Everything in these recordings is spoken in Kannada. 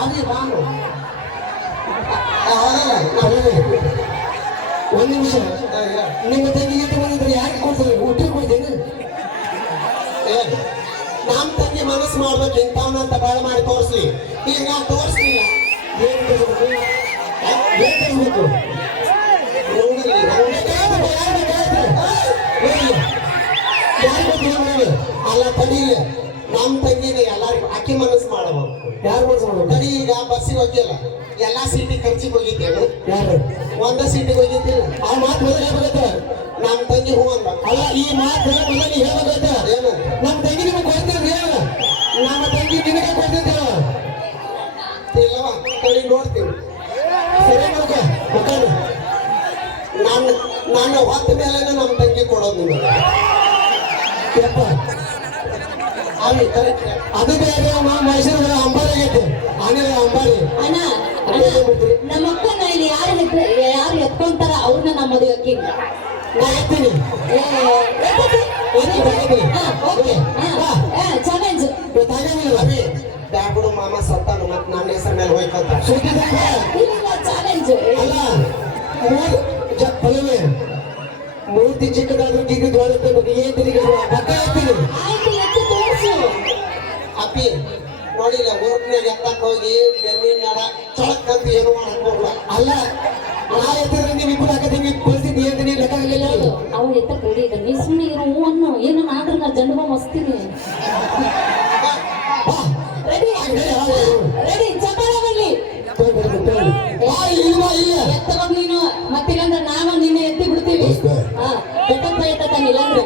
ಅದೇ ನಾನು ಒಂದು ನಿಮಿಷ ನಿಮ್ಮ ತಂಗಿಗೆ ಬಂದಿದ್ರೆ ಯಾಕೆ ಕೊಡ್ತಾರೆ ಊಟ ಕೊಡ್ತೇನೆ ನಮ್ಮ ತಂಗಿ ಮನಸ್ಸು ಮಾಡ್ಬೇಕು ಇಂಥವನಂತ ಬಾಳ ಮಾಡಿ ತೋರಿಸ್ಲಿ ಈಗ ನಾನು ತೋರಿಸ್ಲಿಲ್ಲ ಏನು ತೋರಿಸ್ಬೇಕು ಅಲ್ಲ ತಡೀಲಿ ನಮ್ಮ ತಂಗಿನ ಎಲ್ಲಾರಿಗೂ ಅಕ್ಕಿ ಮನಸ್ಸು ಮಾಡಬೇಕು ಯಾರು ಮನಸ್ಸು ಮಾಡ್ಬೇಕು ತಡಿ ಈಗ ಬಸ್ಸಿಗೆ ಹೋಗಿಲ್ಲ ಎಲ್ಲಾ ಸೀಟಿಗೆ ಖರ್ಚಿಗೆ ಹೋಗಿದ್ದೇನೆ ಯಾರು ಒಂದ ಸೀಟಿಗೆ ಹೋಗಿದ್ದೀನಿ ಆ ಮಾತು ಮೊದಲೇ ಹೇಳ್ಬೇಕ ನಮ್ಮ ತಂಗಿ ಹೂ ಅಂದ ಅಲ್ಲ ಈ ಮಾತು ಮೊದಲು ಹೇಳ್ಬೇಕ ಏನು ನಮ್ಮ ತಂಗಿ ನಿಮಗೆ ಕೊಡ್ತೀನಿ ನಮ್ಮ ತಂಗಿ ನಿನಗೆ ಕೊಡ್ತೀನಿ ಇಲ್ಲವ ತಡಿ ನೋಡ್ತೀನಿ ಸರಿ ನೋಡ್ಕ ಮಕ್ಕಳು ನಾನು ಹೊತ್ತ ಮೇಲೆ ನಮ್ಮ ತಂಗಿ ಕೊಡೋದು ನಿಮಗೆ ಯಪ್ಪ ಅವಿ ಕರೆಕ್ಟ್ ಅದು ಬೇರೆ ಮೈಸೂರು ಅಂಬಾರಿ ಆಗೈತೆ ಆಮೇಲೆ ಅಂಬಾರಿ ಅಣ್ಣ ನಮ್ಮ ಅಕ್ಕನ ಇಲ್ಲಿ ಯಾರು ಎತ್ಕೊಂತಾರ ಅವ್ರನ್ನ ನಮ್ಮ ಮದುವೆ ಅಕ್ಕಿಂದ ನಾ ಎತ್ತೀನಿ ಚಾಲೆಂಜ್ ಅವಿ ಬ್ಯಾಗುಡು ಮಾಮ ಸತ್ತಾನು ಮತ್ ನನ್ನ ಹೆಸರ ಮೇಲೆ ಹೋಯ್ತಂತ ಚಾಲೆಂಜ್ ಅಲ್ಲ ಪಲ್ಲವಿ ಮೂರ್ತಿ ಚಿಕ್ಕದಾದ್ರೂ ಗಿಗ್ಗಿ ದೊಡ್ಡದು ಏನ್ ತಿರುಗಿ ಪಕ್ಕ ಎತ್ತೀನಿ ಆಯ್ತು ಎತ್ತು ತೋರಿಸು ಅಪ್ಪಿ ನೋಡಿಲ್ಲ ಊರ್ನಾಗ ಎತ್ತಕ್ ಹೋಗಿ ಜಮೀನ್ ನಡ ಚೊಳಕ್ಕಂತ ಏನು ಮಾಡಕ್ ಹೋಗ್ಲ ಅಲ್ಲ ನಾ ಎತ್ತಿದ್ರೆ ನೀವು ಇಬ್ಬರು ಹಾಕದಂಗೆ ಪರಿಸ್ಥಿತಿ ಏನ್ ನೀವು ಲೆಕ್ಕ ಆಗಲಿಲ್ಲ ಅವ ಎತ್ತಕ್ ರೆಡಿ ಇದೆ ನೀ ಸುಮ್ಮನೆ ಇರೋ ಹೂ ಅನ್ನು ಏನು ಆದ್ರೆ ನಾ ಜಂಡು ಬಾಂಬ್ ಹಚ್ತೀನಿ ರೆಡಿ ರೆಡಿ ಚಪ್ಪಾಳೆ ಬರ್ಲಿ ಎತ್ತವಾಗ ನೀನು ಮತ್ತಿಲ್ಲಂದ್ರೆ ನಾವು ನಿನ್ನ ಎತ್ತಿ ಬಿಡ್ತೀವಿ ಹಾ ಬೆಟ್ಟಪ್ಪ ಎತ್ತ ಇಲ್ಲಂದ್ರೆ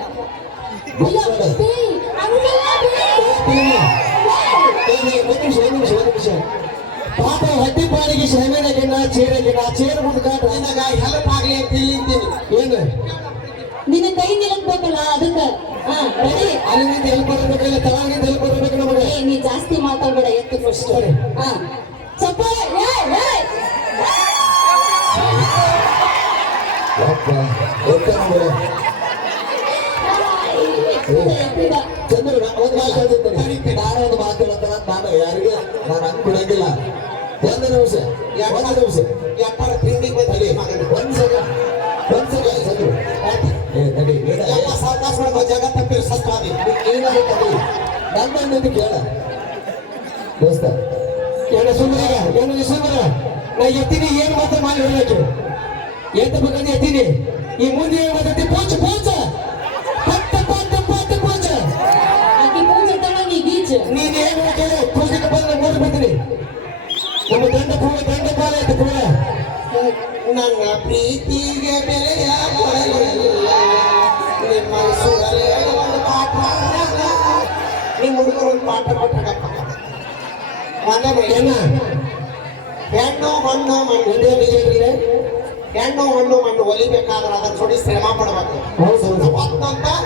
ಪಾಪ ಹಟ್ಟಿ ಪಾಡಿಗೆ ಶಮೀನಗಿನ ಚೇರಗಿನ ಚೇರ್ ಮುದ್ಕಾಟ ನಿನಗ ಹೆಲ್ಪ್ ಆಗ್ಲಿ ಅಂತ ಇಲ್ಲಿದ್ದೀನಿ ಏನು ನಿನ್ನ ಕೈ ನಿಲ್ಲಕ್ಬೇಕಲ್ಲ ಅದಕ್ಕೆ ಹಾ ರೆಡಿ ಅಲ್ಲಿಂದ ಹೆಲ್ಪ್ ಬರಬೇಕಲ್ಲ ತಳಗಿಂದ ಹೆಲ್ಪ್ ಬರಬೇಕು ನಮಗೆ ನೀ ಜಾಸ್ತಿ ಮಾತಾಡ್ಬೇಡ ಎತ್ತು ಫಸ್ಟ್ ಹಾ ಚಪ್ಪಾಳೆ ಚಂದ್ರ ಒಂದು ಮಾತು ಹೇಳ್ತಿದ್ದೀನಿ ನಾನೊಂದು ಮಾತು ಹೇಳ್ತಾನ ನಾನು ಯಾರಿಗೆ ನಾನು ಹಂಗ್ ಬಿಡಂಗಿಲ್ಲ ಒಂದು ನಿಮಿಷ ಯಾಕಾರ ತಿಂಡಿಗೆ ಬಂದಿಲ್ಲ ಮಗನ ಒಂದ್ ಸೆಕೆಂಡ್ ಚಂದ್ರ ನಡಿ ಎಲ್ಲ ಸಾವಕಾಶ ಜಗತ್ತ ಪಿರ್ಸಸ್ತಾದಿ ಏನಾದ್ರು ತಡಿ ನನ್ನ ಕೇಳ ದೋಸ್ತ ಕೇಳ ಸುಂದರ ಏನು ಸುಂದರ ನಾ ಎತ್ತೀನಿ ಏನ್ ಮಾತ್ರ ಮಾಡಿ ಹೇಳಕ್ಕೆ ಎತ್ತ ಬಗ್ಗೆ ಎತ್ತೀನಿ ಈ ಮುಂದೆ ಏನ್ ಮಾತಾಡ್ತಿ ಪೋಚ ಪೋಚ ಪೋಚ ಆಕಿ ಮೂಂಜ ತಳ ನೀ ಗೀಚ್ ನೀನ್ ಏನ್ ಕೇಳಿ ಪುಸ್ತಕ ಬಂದ ಓದಿ ಬರ್ತೀನಿ ನಮ್ಮ ದಂಡ ಕಾಲ ಐತೆ ಪೂರ ನನ್ನ ಪ್ರೀತಿಗೆ ಬೆಲೆಯ ಕೊಡಲಿಲ್ಲ ನಿಮ್ಮ ಸುರಲೆ ಒಂದು ಪಾಠ ನಿಮ್ಮ ಹುಡುಗರು ಒಂದು ಪಾಠ ಕೊಟ್ಟಗಪ್ಪ ಏನ ಹೆಣ್ಣು ಮಣ್ಣು ಮಣ್ಣು ಹೆಣ್ಣು ಮಣ್ಣು ಮಣ್ಣು ಒಲಿಬೇಕಾದ್ರೆ ಅದನ್ನ ಜೋಡಿ ಶ್ರಮ ಪಡ್ಬೇಕು ಹೌದು ಮತ್ತೊಂದ